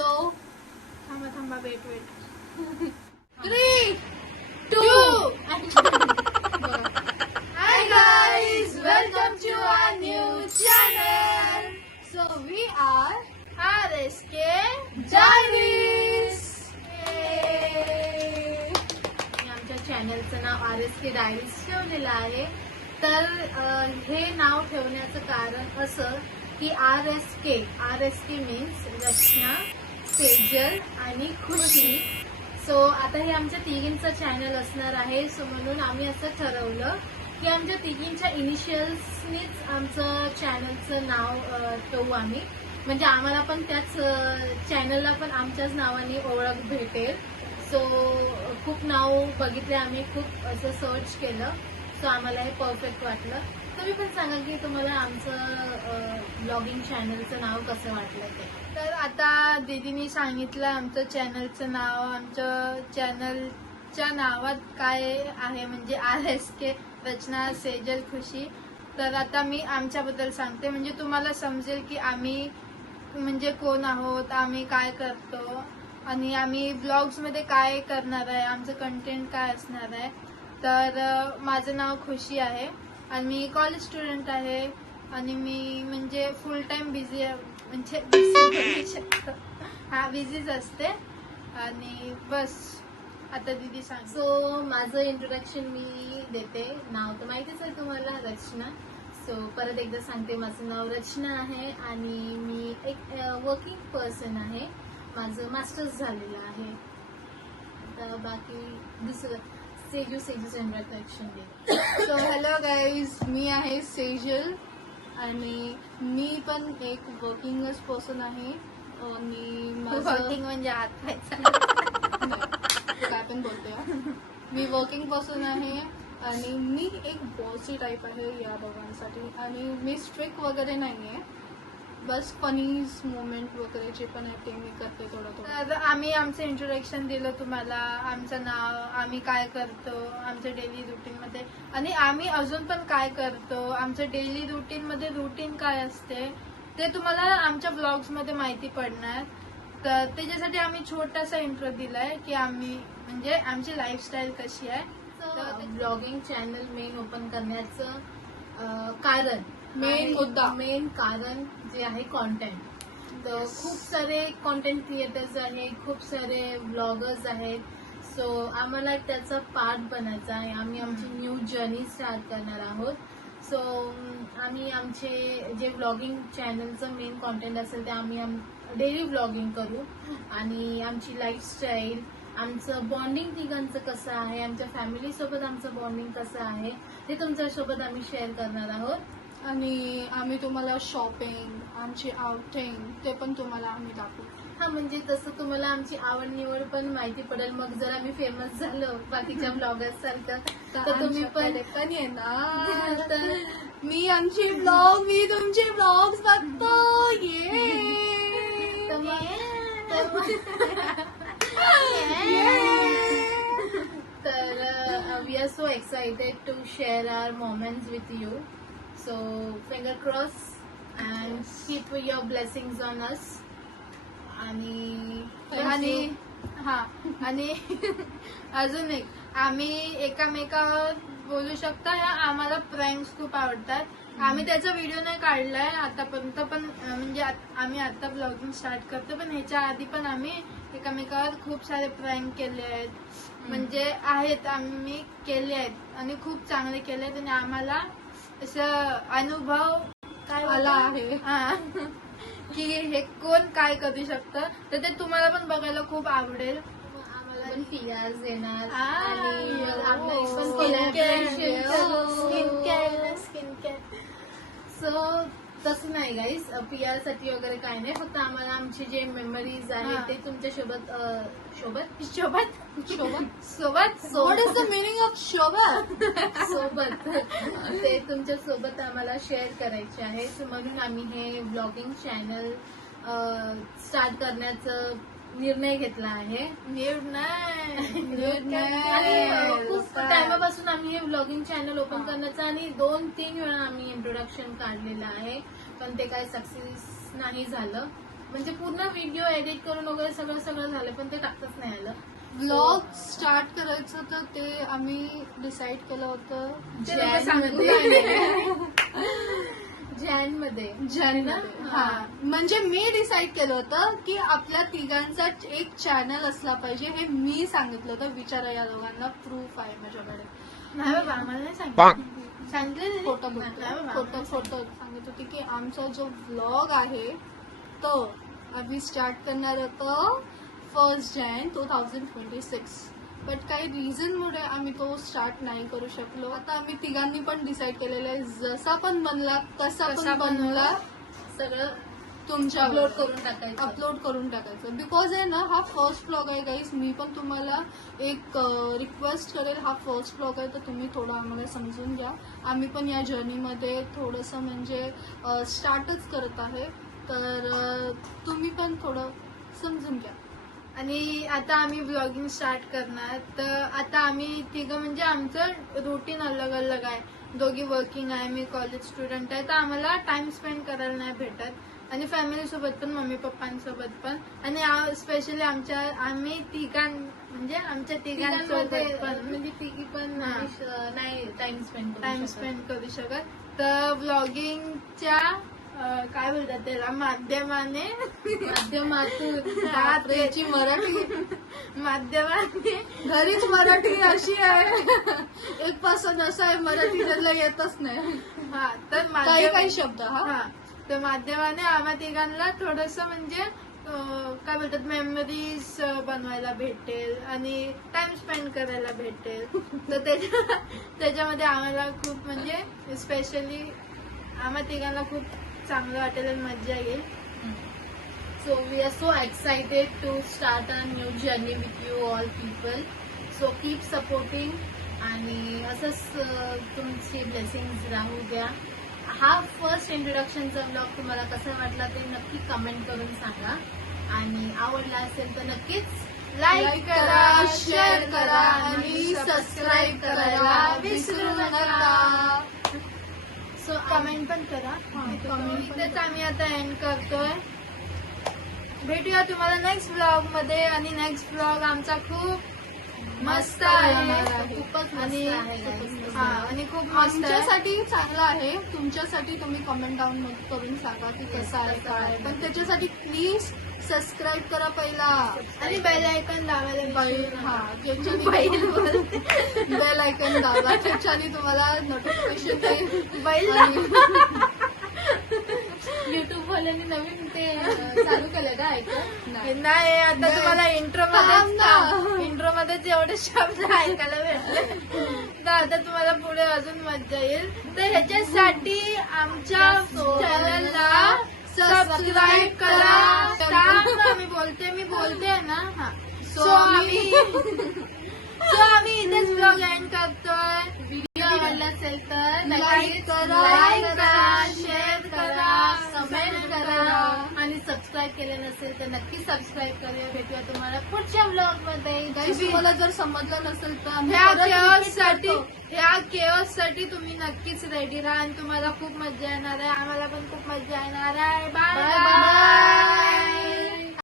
So थांबा weight 3, 2 Hi guys, welcome to our new channel. So we are RSK Diaries. आमच्या चॅनलचं नाव RSK diaries ठेवलेलं आहे. तर हे नाव ठेवण्याचं कारण असं की RSK मीन्स रचना, सेजल आणि खुशी. सो आता हे आमच्या तिघींचं चॅनल असणार आहे. सो म्हणून आम्ही असं ठरवलं की आमच्या तिघींच्या इनिशियल्सनीच आमचं चॅनलचं नाव ठेवू आम्ही. म्हणजे आम्हाला पण त्याच चॅनलला पण आमच्याच नावाने ओळख भेटेल. सो खूप नाव बघितले आम्ही, खूप असं सर्च केलं. सो आम्हाला हे परफेक्ट वाटलं. तुम्ही पण सांगा की तुम्हाला आमचं ब्लॉगिंग चॅनलचं नाव कसं वाटलं ते. तर आता दीदीनी सांगितलं आमचं चॅनलचं नाव. आमच्या चॅनलच्या नावात काय आहे म्हणजे RSK रचना, सेजल, खुशी. तर आता मी आमच्याबद्दल सांगते म्हणजे तुम्हाला समजेल की आम्ही म्हणजे कोण आहोत, आम्ही काय करतो आणि आम्ही ब्लॉग्समध्ये काय करणार आहे, आमचं कंटेंट काय असणार आहे. तर माझं नाव खुशी आहे आणि मी कॉलेज स्टुडंट आहे आणि मी म्हणजे फुल टाइम बिझी म्हणजे बिझीच असते आणि बस. आता दीदी सांग. सो माझं इंट्रोडक्शन मी देते. नाव तर माहितीच आहे तुम्हाला, रचना. सो परत एकदा सांगते, माझं नाव रचना आहे आणि मी एक वर्किंग पर्सन आहे. माझं मास्टर्स झालेलं आहे. आता बाकी दुसरं सेजूचं इंट्रोडक्शन दे. सो हॅलो गाईज, मी आहे सेजल आणि मी पण एक वर्किंगच पर्सन आहे. आणि वर्किंग म्हणजे हात काय पण बोलते. मी वर्किंग पर्सन आहे आणि मी एक बॉसी टाईप आहे या दोघांसाठी. आणि मी स्ट्रिक्ट वगैरे नाही आहे, बस फनीज मोमेंट वगैरे जे पण आहे ते मी करते थोडं थोडं. तर आम्ही आमचं इंट्रोडक्शन दिलं तुम्हाला, आमचं नाव, आम्ही काय करतो आमच्या डेली रुटीनमध्ये आणि आम्ही अजून पण काय करतो, आमचं डेली रुटीनमध्ये रुटीन काय असते ते तुम्हाला आमच्या ब्लॉग्समध्ये माहिती पडणार. तर त्याच्यासाठी आम्ही छोटासा इंट्रो दिलाय की आम्ही म्हणजे आमची लाईफस्टाईल कशी आहे. तर ब्लॉगिंग चॅनल मेन ओपन करण्याचं कारण, मेन कारण जे आहे कॉन्टेंट. तर खूप सारे कॉन्टेंट क्रिएटर्स आहेत, खूप सारे ब्लॉगर्स आहेत. सो आम्हाला त्याचा पार्ट बनायचा आहे. आम्ही आमची न्यू जर्नी स्टार्ट करणार आहोत. सो आम्ही आमचे जे ब्लॉगिंग चॅनलचं मेन कॉन्टेंट असेल ते आम्ही डेली ब्लॉगिंग करू आणि आमची लाईफस्टाईल, आमचं बॉन्डिंग तिघांचं कसं आहे, आमच्या फॅमिलीसोबत आमचं बॉन्डिंग कसं आहे ते तुमच्यासोबत आम्ही शेअर करणार आहोत. आणि आम्ही तुम्हाला शॉपिंग, आमची आउटिंग ते पण तुम्हाला आम्ही दाखवू. हा म्हणजे तसं तुम्हाला आमची आवड निवड पण माहिती पडेल. मग जर आम्ही फेमस झालो बाकीच्या ब्लॉगर्स सारखं तर तुम्ही पण येणार. तर मी तुमचे ब्लॉग्स बघतो. तर we are so excited to share our moments with you. So finger cross and keep your blessings on us. आणि अजून एक, आम्ही एकामेकावर बोलू शकता. आम्हाला प्रँक्स खूप आवडतात. आम्ही त्याचा व्हिडिओ नाही काढलाय आतापर्यंत, पण म्हणजे आम्ही आता ब्लॉगिंग स्टार्ट करतो, पण ह्याच्या आधी पण आम्ही एकामेकावर खूप सारे प्रँक केले आहेत. म्हणजे आम्ही केले आहेत आणि खूप चांगले केले आहेत आणि आम्हाला असं अनुभव काय आला आहे की हे कोण काय करू शकतं. तर ते तुम्हाला पण बघायला खूप आवडेल. आम्हाला पण पीआर्स येणार आणि स्किन केअर. सो तसं नाही गाईज, पीआर साठी वगैरे काय नाही. फक्त आम्हाला आमचे जे मेमरीज आहेत ते तुमच्या सोबत ते तुमच्या सोबत आम्हाला शेअर करायचे आहे. म्हणून आम्ही हे ब्लॉगिंग चॅनल स्टार्ट करण्याचं निर्णय घेतला आहे. खूप टायमापासून आम्ही हे ब्लॉगिंग चॅनल ओपन करण्याचं आणि 2-3 वेळा आम्ही इंट्रोडक्शन काढलेलं आहे, पण ते काही सक्सेस नाही झालं. म्हणजे पूर्ण व्हिडिओ एडिट करून वगैरे सगळं झालं, पण ते टाकताच नाही आलं. व्लॉग स्टार्ट करायचं तर ते आम्ही डिसाईड केलं होतं ते लोकं सांगू नाही. जॅनमध्ये. हा, म्हणजे मी डिसाईड केलं होतं की आपल्या तिघांचा एक चॅनल असला पाहिजे. हे मी सांगितलं होतं. विचारा या दोघांना, प्रूफ आहे माझ्याकडे. नाही बाबा, आम्हाला नाही सांगितलं. खोटं सांगत होती की आमचा जो व्लॉग आहे तो आम्ही स्टार्ट करणार होतो 1 जानेवारी 2026. बट काही रिझन मुळे आम्ही तो स्टार्ट नाही करू शकलो. आता आम्ही तिघांनी पण डिसाईड केलेलं आहे, जसा पण बनला कसा पण बनला सगळं तुमच्या अपलोड करून टाकायचं. बिकॉज आहे ना, हा फर्स्ट व्लॉग आहे गाईज. मी पण तुम्हाला एक रिक्वेस्ट करेल, हा फर्स्ट व्लॉग आहे तर तुम्ही थोडं आम्हाला समजून घ्या. आम्ही पण या जर्नीमध्ये थोडंसं म्हणजे स्टार्टच करत आहे, तर तुम्ही पण थोडं समजून घ्या. आणि आता आम्ही ब्लॉगिंग स्टार्ट करणार, तर आता आम्ही तिघं म्हणजे आमचं रुटीन अलग अलग आहे. दोघी वर्किंग आहे, मी कॉलेज स्टुडंट आहे, तर आम्हाला टाइम स्पेंड करायला नाही भेटत. आणि फॅमिली सोबत पण, मम्मी पप्पांसोबत पण, आणि स्पेशली आम्ही म्हणजे आमच्या तिघांसोबत पण, म्हणजे तिघी पण नाही टाइम स्पेंड करू शकत. तर ब्लॉगिंगच्या काय बोलतात त्याला, माध्यमातून माध्यमाने घरीच मराठी अशी आहे, एक पासून असं आहे मराठी ज्याला येतच नाही. हा, तर काही शब्द हा, तर माध्यमाने आम्हा तिघांना थोडस म्हणजे काय बोलतात, मेमरीज बनवायला भेटेल आणि टाइम स्पेंड करायला भेटेल. तर त्याच्यामध्ये आम्हाला खूप म्हणजे स्पेशली आम्हा तिघांना खूप चांगलं वाटेल आणि मजा येईल. So we are so excited to start a new journey with you all people. So keep supporting आणि असंच तुमची ब्लेसिंग्स राहू द्या. हा फर्स्ट इंट्रोडक्शनचा ब्लॉग तुम्हाला कसा वाटला ते नक्की कमेंट करून सांगा, आणि आवडला असेल तर नक्कीच लाईक करा, शेअर करा आणि सबस्क्राईब करायला विसरू नका. सो कमेंट पण करा. इथेच आम्ही आता एंड करतोय. भेटूया तुम्हाला नेक्स्ट ब्लॉग मध्ये, आणि नेक्स्ट ब्लॉग आमचा खूप मस्त आहे, खूपच आणि खूप मस्त आमच्यासाठी चांगला आहे. तुमच्यासाठी तुम्ही कमेंट डाऊन करून सांगा की कसं आहे काय, पण त्याच्यासाठी प्लीज सबस्क्राईब करा पहिला, आणि बेल आयकॉन दाबायला. बेल आयकॉन दाबा, त्याच्याने तुम्हाला नोटिफिकेशन येईल. युट्यूब वाल्यांनी नवीन ते चालू केलं का ऐकून? नाही, आता तुम्हाला इंट्रो मध्ये जेवढे शब्द ऐकायला भेटले, तर आता तुम्हाला पुढे अजून मजा येईल. तर ह्याच्यासाठी आमच्या चॅनलला सबस्क्राईब करा. मी बोलते ना. हा, सो आम्ही इथेच ब्लॉग एंड करतोय. व्हिडिओ आवडला असेल तर लाईक करा, शेअर करा, कमेंट करा, आणि सबस्क्राईब केलं नसेल तर नक्की सबस्क्राईब करा. भेटूया तुम्हाला पुढच्या ब्लॉग मध्ये. तुम्हाला जर समजलं नसेल तर ह्या केओस साठी तुम्ही नक्कीच रेडी राहा, आणि तुम्हाला खूप मजा येणार आहे, आम्हाला पण खूप मजा येणार आहे. Bye bye.